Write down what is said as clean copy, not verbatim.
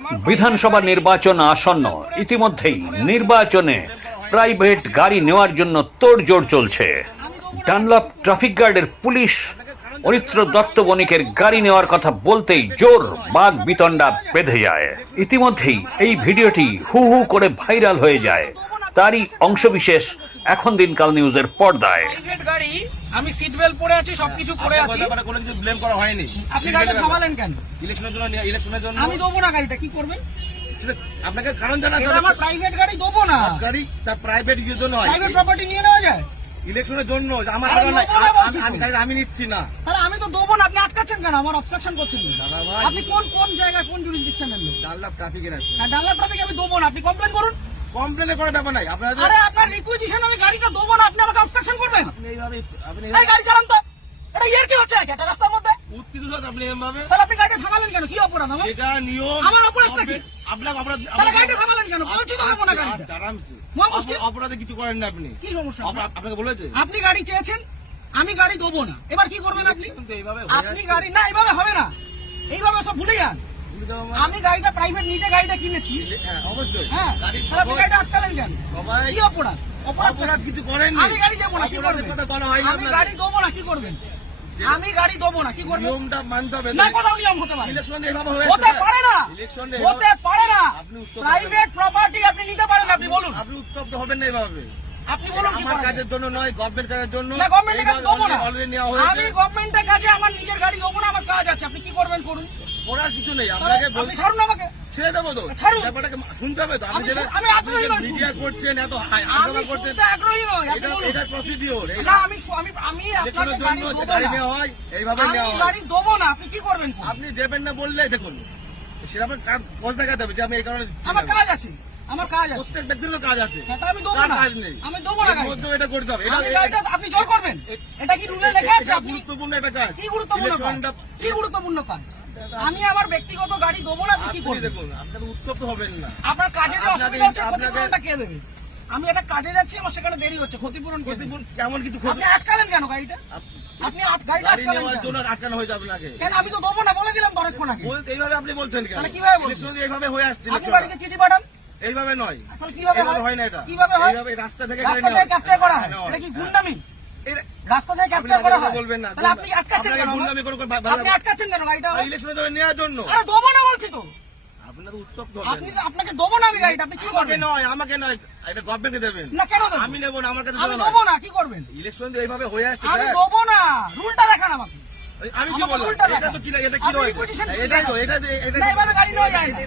বিধানসভা নির্বাচন আসন্ন, ইতিমধ্যেই নির্বাচনে প্রাইভেট গাড়ি নেওয়ার জন্য তোড়জোড় চলছে। ডানলপ ট্রাফিক গার্ডের পুলিশ অরিত্র দত্ত বণিকের গাড়ি নেওয়ার কথা বলতেই জোর বাগ বিতণ্ডা বেঁধে যায়। ইতিমধ্যেই এই ভিডিওটি হু হু করে ভাইরাল হয়ে যায়। তারই অংশবিশেষ এখন দিনকাল নিউজের পর্দায়। প্রাইভেট গাড়ি, আমি সিট বেল্ট পরে আছি, সবকিছু করে আছি, কোনো কিছু ব্লেম করা হয়নি। আপনি গাড়িটা থামালেন কেন? ইলেকশনের জন্য আমি দেবো না গাড়িটা, কি করবেন? আপনাকে কারণ জানা এটা আমার প্রাইভেট গাড়ি, দেবো না। গাড়ি তার প্রাইভেট ইউজের জন্য হয়, প্রাইভেট প্রপার্টি নিয়ে নেওয়া যায় ইলেকশনের জন্য। আমার আরে কারণ নাই, দেবো না বলছি তো। আমি গাড়ি আমি নিচ্ছি না। তাহলে আমি তো দেবো না, আপনি আটকাচ্ছেন কেন? আমার অবস্ট্রাকশন করছেন কেন? দাদা ভাই, আপনি কোন জায়গায়, কোন জুরিসডিকশনের লোক? ডানলপ ট্রাফিকের আছে। ডানলপ ট্রাফিক আমি দেবো না, আপনি কমপ্লেন করুন। কমপ্লেন করার ব্যাপার নাই। আপনারা আরে আপনার রিকুইজিশন আমি গাড়িটা দেবো না, আপনি আমাকে অবস্ট্রাকশন করবেন? আপনি এই গাড়ি চালান তো, এটা ইয়ার কি হচ্ছে নাকি একটা রাস্তার মধ্যে? উত্তেজিত হচ্ছেন আপনি এভাবে। তাহলে আপনি গাড়িটা থামালেন কেন? কি অপরাধ আমার? এটা নিয়ম। আমার অপরাধটা কি? আপনাকে অপরাধ। তাহলে গাড়িটা থামালেন কেন? বলছি তো দেবো না গাড়িটা। আরামসে। মহা মুশকিল। অপরাধে কিছু করেন না আপনি। কি সমস্যা? আপনাকে বলেছে আপনি গাড়ি চেয়েছেন, আমি গাড়ি দেবো না, এবার কি করবেন আপনি? কিন্তু এইভাবে আপনি গাড়ি না, এইভাবে হবে না, এইভাবে সব ভুলে যান। আমি গাড়িটা প্রাইভেট নিজে গাড়িটা কিনেছি। হ্যাঁ অবশ্যই। হ্যাঁ, তাহলে আপনি গাড়িটা আটকালেন কেন? সবাই কি অপরাধ? অপরাধ কিছু করেন না। আমি গাড়ি দেবো না, কি করবেন? কথা বলা হয়নি আমি আপনাদের। গাড়ি দেবো না, কি করবেন? আমি গাড়ি দেবো না, কি করবেন? নিয়মটা মানতে হবে। না, কোথাও নিয়ম হতে পারে? ইলেকশন এইভাবে হয়ে হতে পারে না, ইলেকশন হতে পারে না। আপনি উত্তর প্রাইভেট প্রপার্টি আপনি নিতে পারেন, আপনি বলুন, আপনি উত্তপ্ত হবেন না এইভাবে। আপনি বলুন কি আমার করা কাজের যায়? জন্য নয়, গভর্নমেন্ট কাজের জন্য। না, গভর্নমেন্টের কাছে দেবো না। অলরেডি নেওয়া হয়েছে। আমি গভর্নমেন্টের কাছে আমার নিজের গাড়ি দেবো না, আমার কাজ আছে, আপনি কি করবেন করুন। করার কিছু নেই। তাহলে আপনাকে আপনি ছাড়ুন আমাকে। ছেড়ে দেবো তো। ছাড়ুন। ব্যাপারটাকে শুনতে হবে তো। আপনি আমি যেটা আমি আগ্রহী নই মিডিয়া শুনতে। করছেন, এত আমি হাঙ্গামা করছেন, শুনতে আগ্রহী নই, আপনি এটা বলুন। এটা প্রসিডিওর। না, আমি আপনাকে ইলেকশনের গাড়ি জন্য দেবো গাড়ি না। নেওয়া হয়, এইভাবে আমি নেওয়া হয়। গাড়ি দেবো না, আপনি কি করবেন করুন। আপনি দেবেন না বললে দেখুন সেরকম কাজ দেখাতে হবে যে আমি এই কারণে দিচ্ছি আমার না। কাজ আছে, আমার কাজ আছে। প্রত্যেক ব্যক্তিরও কাজ আছে। হ্যাঁ, তা আমি দেবো কার না, কাজ নেই? আমি দেবো না এর গাড়িটা। মধ্যেও এটা করতে হবে। এটা আমি গাড়িটা আপনি জোর করবেন, এটা কি রুলে লেখা আছে? এটা আপনি গুরুত্বপূর্ণ একটা কাজ। কি গুরুত্বপূর্ণ কাজ? ইলেকশনটা- কি গুরুত্বপূর্ণ কাজ? আমি আমার ব্যক্তিগত গাড়ি দেবো না, আপনি কি আপনি করবেন? দেখুন, আপনাকে উত্তপ্ত হবেন না। আপনার কাজে যে আপনাকে- অসুবিধা হচ্ছে, আপনাকে- ক্ষতিপূরণটা কে দেবে? আমি একটা কাজে যাচ্ছি, আমার সেখানে দেরি হচ্ছে, ক্ষতিপূরণ কে দেবে? ক্ষতিপূরণ কেমন কিছু আপনি আটকালেন কেন গাড়িটা? আপনি গাড়িটা গাড়ি আটকালেন নেওয়ার কেন? জন্য আটকানো হয়ে যাবে নাকি? কেন আমি তো দেবো না বলে দিলাম তো অনেকক্ষণ আগে। এইভাবে আপনি বলছেন কেন? তাহলে কিভাবে বলছেন? ইলেকশন এইভাবে হয়ে আসছে। আপনি ইলেকশন বাড়িতে চিঠি পাঠান, এইভাবে নয়, তাহলে কিভাবে এইভাবে হয়? হয় না। এটা কিভাবে হয়? এইভাবে রাস্তা থেকে রাস্তা থেকে ক্যাপচার করা হয়, হ্যাঁ, এটা কি গুন্ডামি? এটা- রাস্তা থেকে আপনি ক্যাপচার করা কথা হয়, বলবেন না। তাহলে আপনি আটকাচ্ছেন আপনাকে কেন? গুন্ডামি করে আপনি আটকাচ্ছেন কেন গাড়িটা? ইলেকশনে ধরে নেওয়ার জন্য। আরে দেবো না বলছি তো। আপনার উত্তপ্ত আপনি হবেন। আপনাকে দেবো না আমি গাড়িটা, আপনি কি করবেন? আমাকে নয়, এটা গভর্নমেন্টকে দেবেন। না, কেন দেবো? আমি নেবো না, আমার কাছে আমি দেবো না। দেবো না, কি করবেন? ইলেকশন তো এইভাবে হয়ে আসছে আমি স্যার। দেবো না, রুলটা দেখান আমাকে। আমি কি আমাকে বললাম? উল্টা এটা দেখান। তো কি এটা কি আপনি রয়েছে? requisition এটাই তো, দেখান। এটা না, এভাবে গাড়ি নেওয়া যায় না।